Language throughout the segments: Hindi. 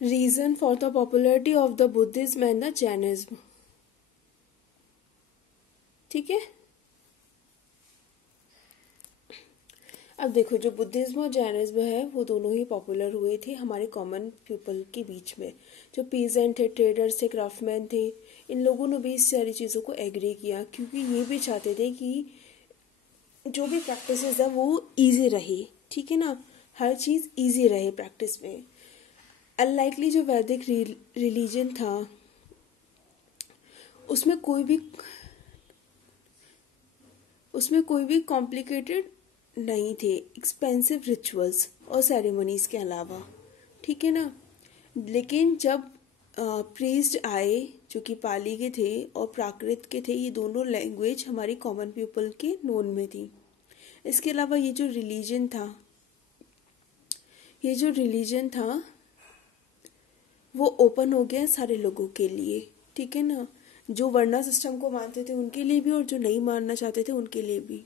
Reason for the popularity of the Buddhism and the Jainism. ठीक है, अब देखो जो बुद्धिज्म और जैनिज्म है वो दोनों ही पॉपुलर हुए थे हमारे कॉमन पीपल के बीच में। जो पीजेंट थे, ट्रेडर्स थे, क्राफ्टमैन थे, इन लोगों ने भी इस सारी चीज़ों को एग्री किया, क्योंकि ये भी चाहते थे कि जो भी प्रैक्टिसेस है वो इजी रहे। ठीक है ना, हर चीज़ इजी रहे प्रैक्टिस में। अनलाइकली जो वैदिक रिलीजन था उसमें कोई भी कॉम्प्लिकेटेड नहीं थे, एक्सपेंसिव रिचुअल्स और सेरेमनीज के अलावा। ठीक है ना, लेकिन जब प्रीस्ट आए जो कि पाली के थे और प्राकृत के थे, ये दोनों लैंग्वेज हमारी कॉमन पीपल के नोन में थी। इसके अलावा ये जो रिलीजन था वो ओपन हो गया सारे लोगों के लिए। ठीक है ना, जो वर्णा सिस्टम को मानते थे उनके लिए भी और जो नहीं मानना चाहते थे उनके लिए भी।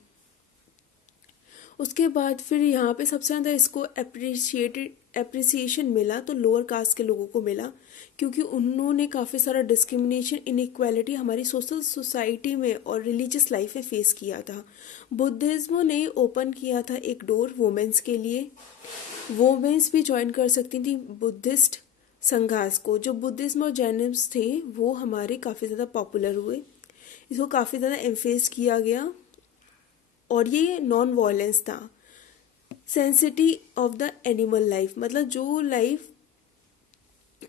उसके बाद फिर यहाँ पे सबसे ज़्यादा इसको एप्रिसिएशन मिला तो लोअर कास्ट के लोगों को मिला, क्योंकि उन्होंने काफ़ी सारा डिस्क्रिमिनेशन, इनइक्वालिटी हमारी सोशल सोसाइटी में और रिलीजियस लाइफ में फेस किया था। बुद्धिज्म ने ओपन किया था एक डोर वुमेन्स के लिए, वुमेन्स भी ज्वाइन कर सकती थी बुद्धिस्ट संघास को। जो बुद्धिज्म और जैनिज्म थे वो हमारे काफ़ी ज़्यादा पॉपुलर हुए, इसको काफ़ी ज़्यादा एम्फेस किया गया, और ये नॉन वायलेंस था। सेंसिटी ऑफ द एनिमल लाइफ, मतलब जो लाइफ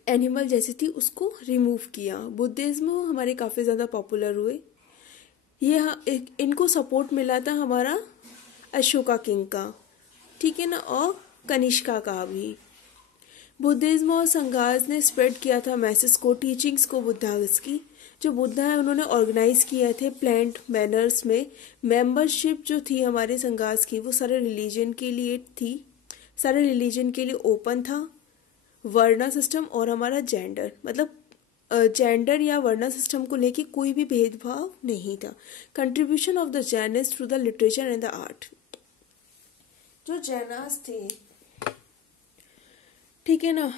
एनिमल जैसी थी उसको रिमूव किया। बुद्धिज्म हमारे काफ़ी ज़्यादा पॉपुलर हुए। ये इनको सपोर्ट मिला था हमारा अशोका किंग का, ठीक है ना, और कनिष्का का भी। बुद्धिज्म और संघास ने स्प्रेड किया था मैसेज को, टीचिंग्स को बुद्धास की। जो बुद्धा है उन्होंने ऑर्गेनाइज किए थे प्लांट मैनर्स में। मेंबरशिप जो थी हमारे संघास की वो सारे रिलीजन के लिए थी, सारे रिलीजन के लिए ओपन था। वर्णा सिस्टम और हमारा जेंडर, मतलब जेंडर या वर्णा सिस्टम को लेके कोई भी भेदभाव नहीं था। Contribution of the Jains through the literature and the art. जो जैनास थे, ठीक है ना,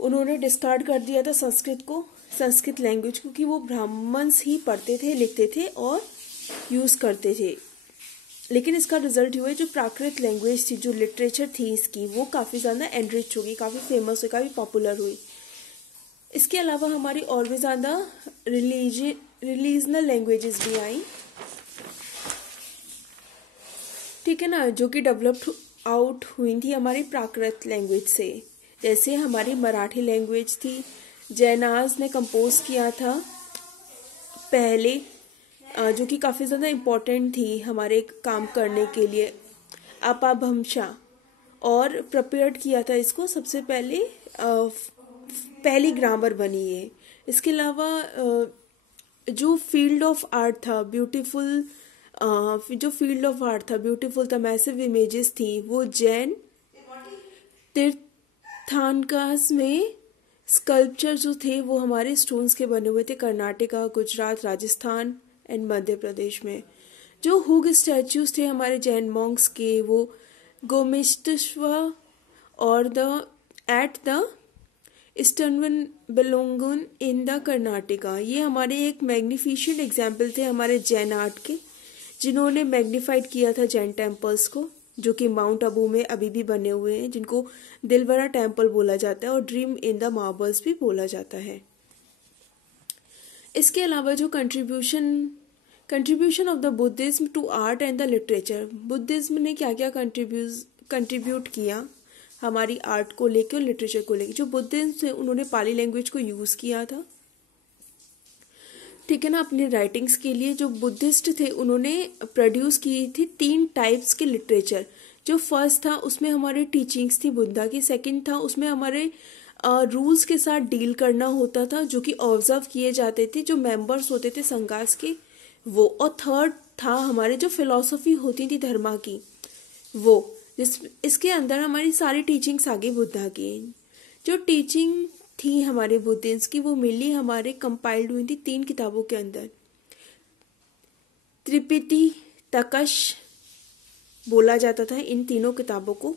उन्होंने डिस्कार्ड कर दिया था संस्कृत को, संस्कृत लैंग्वेज, क्योंकि वो ब्राह्मण्स ही पढ़ते थे, लिखते थे और यूज करते थे। लेकिन इसका रिजल्ट हुआ जो प्राकृत लैंग्वेज थी, जो लिटरेचर थी इसकी, वो काफ़ी ज़्यादा एनरिच होगी, काफ़ी फेमस हुई, काफ़ी पॉपुलर हुई। इसके अलावा हमारी और भी ज़्यादा रिलीजनल लैंग्वेजेस भी आई, ठीक है ना, जो कि डेवलप्ड आउट हुई थी हमारी प्राकृत लैंग्वेज से। जैसे हमारी मराठी लैंग्वेज थी, जैनाज ने कंपोज किया था पहले, जो कि काफ़ी ज़्यादा इम्पोर्टेंट थी हमारे काम करने के लिए, अपाभंशा, और प्रिपेयर्ड किया था इसको सबसे पहले, पहली ग्रामर बनी है। इसके अलावा जो फील्ड ऑफ आर्ट था ब्यूटीफुल, था, मैसिव इमेजेस थी, वो जैन तीर्थांकर्स में स्कल्पचर जो थे वो हमारे स्टोन्स के बने हुए थे, कर्नाटका, गुजरात, राजस्थान एंड मध्य प्रदेश में। जो हुग स्टैचूज थे हमारे जैन मॉन्क्स के, वो गोमेश्वर और at the eastern belonging in the Karnataka. ये हमारे एक मैग्निफिशेंट एग्जाम्पल थे हमारे जैन आर्ट के, जिन्होंने मैग्निफाइड किया था जैन टेम्पल्स को, जो कि माउंट आबू में अभी भी बने हुए हैं, जिनको दिलवरा टेम्पल बोला जाता है और ड्रीम इन द मार्बल्स भी बोला जाता है। इसके अलावा जो contribution of the Buddhism to art and the literature, Buddhism ने क्या क्या कंट्रीब्यूट किया हमारी आर्ट को लेकर और लिटरेचर को लेकर। जो बुद्धिज्म थे उन्होंने पाली लैंग्वेज को यूज किया था, ठीक है ना, अपने राइटिंग्स के लिए। जो बुद्धिस्ट थे उन्होंने प्रोड्यूस की थी 3 टाइप्स के लिटरेचर। जो फर्स्ट था उसमें हमारी टीचिंग्स थी बुद्धा की, सेकंड था उसमें हमारे रूल्स के साथ डील करना होता था जो कि ऑब्जर्व किए जाते थे जो मेंबर्स होते थे संघास के वो, और थर्ड था हमारे जो फिलॉसफी होती थी धर्मा की वो, इसके अंदर हमारी सारी टीचिंग्स आगे बुद्धा की। जो टीचिंग थी हमारे बुद्धिज्म की वो मिली हमारे कंपाइल्ड हुई थी 3 किताबों के अंदर। त्रिपिति तकश बोला जाता था इन तीनों किताबों को।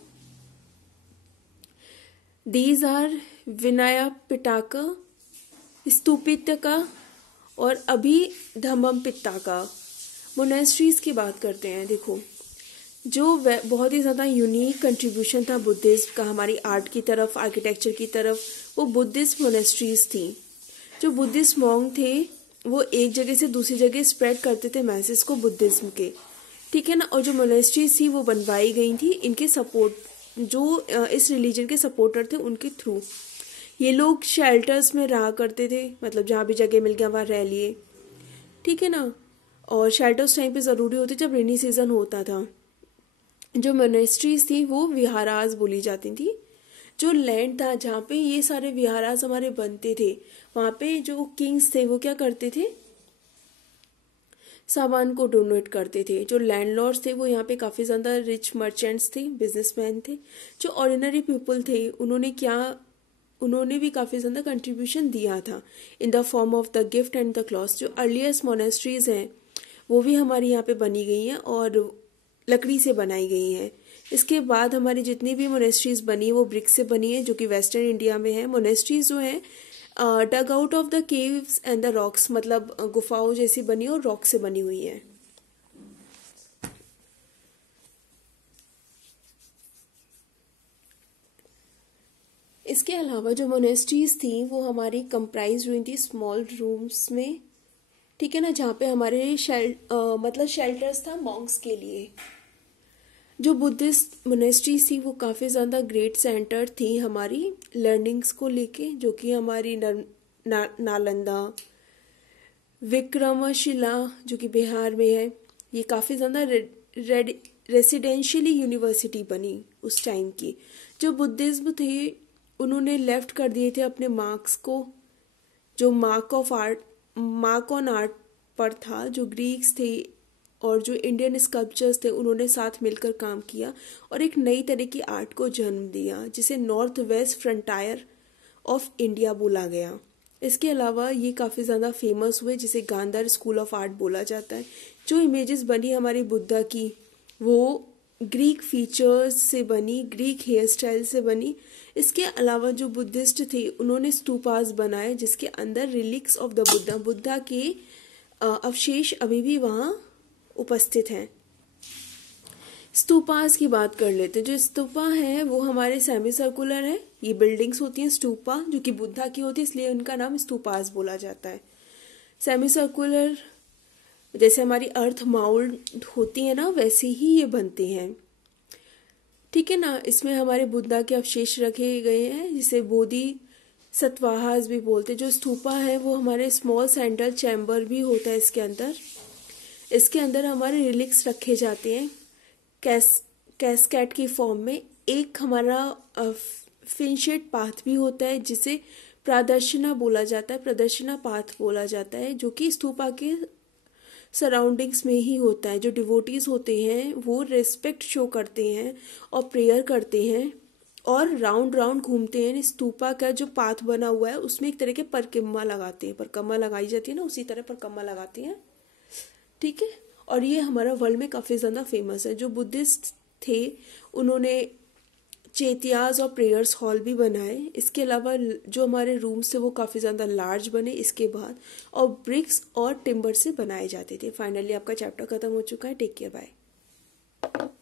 दीज आर विनाया पिटाका, स्तूपितका और अभी धम्मम पित्ताका। मोनेस्ट्रीज की बात करते हैं। देखो, जो बहुत ही ज़्यादा यूनिक कंट्रीब्यूशन था बुद्धिज्म का हमारी आर्ट की तरफ, आर्किटेक्चर की तरफ, वो बुद्धिस्ट मोनेस्ट्रीज थी। जो बुद्धिस्ट मॉन्क थे वो एक जगह से दूसरी जगह स्प्रेड करते थे मैसेज को बुद्धिज्म के, ठीक है ना। और जो मोनेस्ट्रीज थी वो बनवाई गई थी इनके सपोर्ट, जो इस रिलीजन के सपोर्टर थे उनके थ्रू। ये लोग शेल्टर्स में रहा करते थे, मतलब जहाँ भी जगह मिल गया वहाँ रह लिए, ठीक है ना। और शेल्टर्स टाइम पे ज़रूरी होते जब रेनी सीजन होता था। जो मोनेस्ट्रीज थी वो विहारास बोली जाती थी। जो लैंड था जहाँ पे ये सारे विहारास हमारे बनते थे, वहाँ पे जो किंग्स थे वो क्या करते थे, सामान को डोनेट करते थे। जो लैंडलॉर्ड्स थे वो यहाँ पे काफ़ी ज़्यादा रिच मर्चेंट्स थे, बिजनेसमैन थे। जो ऑर्डिनरी पीपल थे उन्होंने भी काफ़ी ज़्यादा कंट्रीब्यूशन दिया था in the form of the gift and the clothes. जो अर्लीस्ट मोनेस्ट्रीज हैं वो भी हमारे यहाँ पे बनी गई हैं और लकड़ी से बनाई गई हैं। इसके बाद हमारी जितनी भी मोनेस्ट्रीज बनी वो ब्रिक से बनी है, जो कि वेस्टर्न इंडिया में है। मोनेस्ट्रीज जो है dug out of the caves and the rocks, मतलब गुफाओं जैसी बनी और रॉक से बनी हुई है। इसके अलावा जो मोनेस्ट्रीज थी वो हमारी कंप्राइज हुई थी स्मॉल रूम्स में, ठीक है ना, जहाँ पे हमारे मतलब शेल्टर्स था मॉन्क्स के लिए। जो बुद्धिस्ट मोनेस्ट्रीज थी वो काफ़ी ज़्यादा ग्रेट सेंटर थी हमारी लर्निंग्स को लेके, जो कि हमारी नालंदा, विक्रमशिला जो कि बिहार में है, ये काफ़ी ज़्यादा रेसिडेंशियली यूनिवर्सिटी बनी उस टाइम की। जो बुद्धिज्म थे उन्होंने लेफ्ट कर दिए थे अपने मार्क्स को, जो मार्क ऑन आर्ट पर था। जो ग्रीक्स थे और जो इंडियन स्कल्पचर्स थे उन्होंने साथ मिलकर काम किया और एक नई तरह की आर्ट को जन्म दिया जिसे north west frontier of India बोला गया। इसके अलावा ये काफ़ी ज़्यादा फेमस हुए, जिसे गांधार स्कूल ऑफ आर्ट बोला जाता है। जो इमेजेस बनी हमारी बुद्धा की वो ग्रीक फीचर्स से बनी, ग्रीक हेयर स्टाइल से बनी। इसके अलावा जो बुद्धिस्ट थे उन्होंने स्तूपास बनाए जिसके अंदर रिलिक्स ऑफ द बुद्धा के अवशेष अभी भी वहाँ उपस्थित हैं। स्तूपास की बात कर लेते हैं। जो स्तूपा है वो हमारे सेमी सर्कुलर है, ये बिल्डिंग्स होती हैं स्तूपा, जो कि बुद्धा की होती है इसलिए उनका नाम स्तूपास बोला जाता है। सेमी सर्कुलर जैसे हमारी अर्थ माउल्ड होती है ना, वैसे ही ये बनते हैं, ठीक है ना। इसमें हमारे बुद्धा के अवशेष रखे गए हैं जिसे बोधि सत्वाहास भी बोलते हैं। जो स्तूपा है वो हमारे स्मॉल सेंट्रल चैम्बर भी होता है इसके अंदर हमारे रिलिक्स रखे जाते हैं कैस्केट की फॉर्म में। एक हमारा फिनशेड पाथ भी होता है जिसे प्रदर्शना पाथ बोला जाता है, जो कि स्तूपा के सराउंडिंग्स में ही होता है। जो डिवोटीज होते हैं वो रिस्पेक्ट शो करते हैं और प्रेयर करते हैं और राउंड राउंड घूमते हैं। स्तूपा का जो पाथ बना हुआ है उसमें एक तरह के परिक्रमा लगाते हैं, परिक्रमा लगाई जाती है ना, उसी तरह परिक्रमा लगाते हैं, ठीक है। और ये हमारा वर्ल्ड में काफ़ी ज़्यादा फेमस है। जो बुद्धिस्ट थे उन्होंने चेतियाज और प्रेयर्स हॉल भी बनाए। इसके अलावा जो हमारे रूम्स थे वो काफ़ी ज़्यादा लार्ज बने इसके बाद, और ब्रिक्स और टिम्बर से बनाए जाते थे। फाइनली आपका चैप्टर खत्म हो चुका है। Take care, bye.